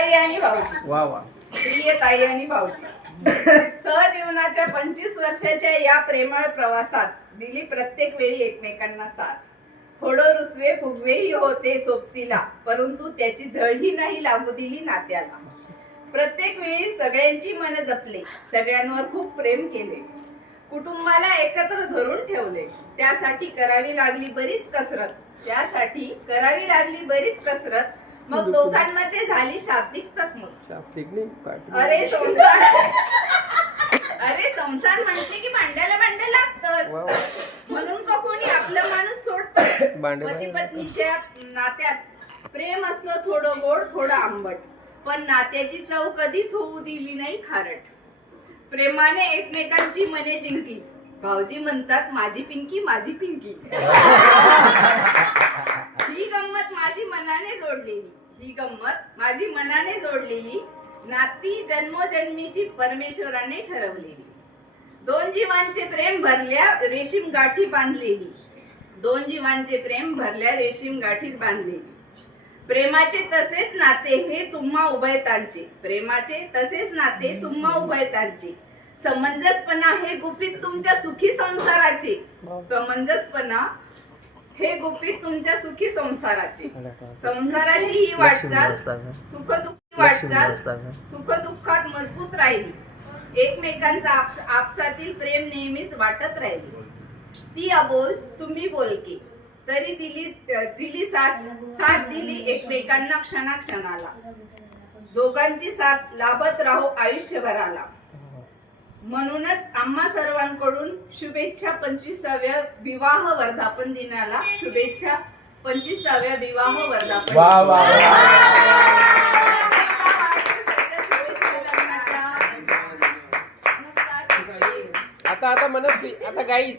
ताई आणि भाऊजी, वा वा. प्रिय ताई आणि भाऊजी, सहजीवनाच्या 25 वर्षाच्या या प्रेमळ प्रवासात दिली प्रत्येक वेळी एकमेकांना साथ. थोडं रुसवे फुगवेही होते सोबतीला, परंतु त्याची झळही नाही लागू दिली नात्याला. प्रत्येक वेळी सगळ्यांची मन जपले, सगळ्यांवर खूप प्रेम केले, कुटुंबाला एकत्र धरून ठेवले. त्यासाठी करावी लागली बरीच कसरत. मग दोघांमध्ये झाली शाब्दिक चकमक. अरे संसार म्हटले की भांड्याला भांडे लागतच, म्हणून का कोणी आपलं माणूस सोडतं. पती पत्नीच्या नात्यात प्रेम असतं थोडं गोड थोडं आंबट, पण नात्याची चव कधीच होऊ दिली नाही खारट. प्रेमाने एकमेकांची मने जिंकली. भाऊजी म्हणतात माझी पिंकी माझी पिंकी. ही गंमत माझी मनाने जोडलेली नाती जन्मोजन्मीची परमेश्वराने ठरवलेली. दोन जीवांचे प्रेम भरल्या रेशीम गाठी बांधलेली. प्रेमाचे तसेच नाते हे तुम्हा उभयतांचे. समंजसपणा हे गुपित तुमच्या सुखी संसाराचे. संसाराची ही वाटचाल सुखदुःखात मजबूत राहिली. एकमेकांचा आपसातील प्रेम नेहमीच वाटत राहिली. ती अबोल तुम्ही बोलके, तरी दिली साथ दिली एकमेकांना क्षणाक्षणाला. दोघांची साथ लाभत राहो आयुष्यभराला. म्हणूनच आम्हा सर्वांकडून शुभेच्छा 25व्या विवाह वर्धापन दिनाला. शुभेच्छा 25व्या विवाह वर्धापन. आता मनस्वी आता गाईच